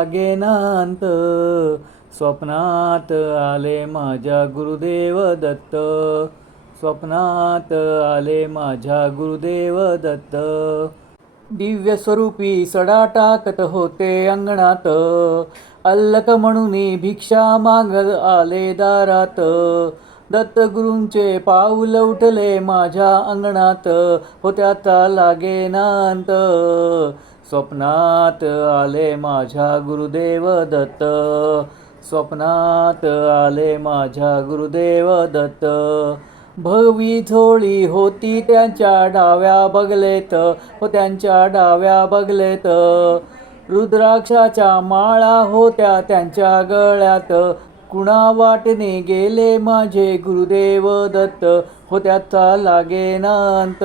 लागेनांत स्वप्नात आले माझ्या गुरुदेव दत्त स्वप्नात आले माझ्या गुरुदेव दत्त दिव्य स्वरूपी सडा टाकत होते अंगणात अल्लक म्हणून भिक्षा माग आले दारात दत्तगुरूंचे पाऊल उठले माझ्या अंगणात होत्या लागे नांत स्वप्नात आले माझ्या गुरुदेव दत्त स्वप्नात आले माझ्या गुरुदेव दत्त भवी झोळी होती त्यांच्या डाव्या बगलेत हो त्यांच्या डाव्या बगलेत रुद्राक्षाच्या माळा होत्या त्यांच्या गळ्यात कुणा वाटणे गेले माझे गुरुदेव दत्त हो त्याचा लागेनांत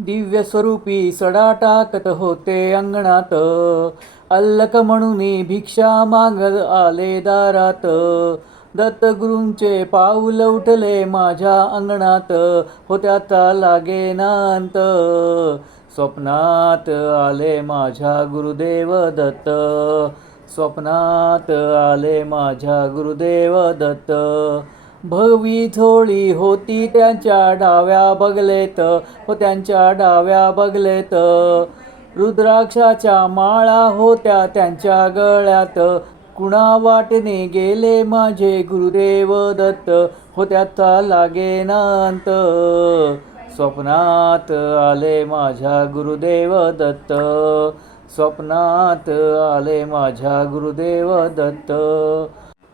दिव्य स्वरूपी सडा टाकत होते अंगणात अल्लक म्हणून भिक्षा मागत आले दारात दत्तगुरूंचे पाऊल उठले माझ्या अंगणात होत्याचा लागे नांत स्वप्नात आले माझ्या गुरुदेव दत्त स्वप्नात आले माझ्या गुरुदेव दत्त भवी झोळी होती त्यांच्या डाव्या बगलेत हो त्यांच्या डाव्या बगलेत रुद्राक्षाच्या माळा होत्या त्यांच्या गळ्यात कुणा वाटने गेले माझे गुरुदेव दत्त हो त्याचा लागे स्वप्नात आले माझ्या गुरुदेव दत्त स्वप्नात आले माझ्या गुरुदेव दत्त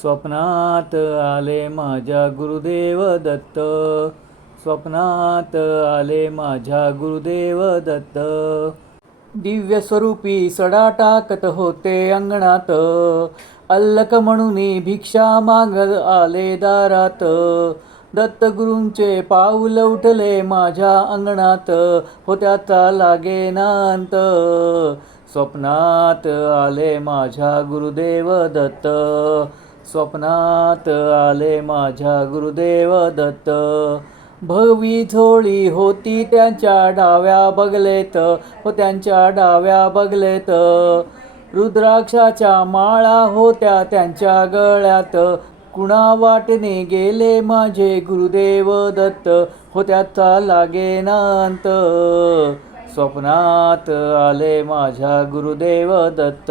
स्वप्नात आले माझ्या गुरुदेव दत्त स्वप्नात आले माझ्या गुरुदेव दत्त दिव्य स्वरूपी सडा टाकत होते अंगणात अल्लक म्हणून भिक्षा माग आले दारात दत्तगुरूंचे पाऊल उठले माझ्या अंगणात होत्याचा लागे नांत स्वप्नात आले माझ्या गुरुदेव दत्त स्वप्नात आले माझ्या गुरुदेव दत्त भवी झोळी होती त्यांच्या डाव्या बगलेत हो त्यांच्या डाव्या बगलेत रुद्राक्षाच्या माळा होत्या त्यांच्या गळ्यात कुणा वाटने गेले माझे गुरुदेव दत्त हो त्याचा लागे नांत स्वप्नात आले माझ्या गुरुदेव दत्त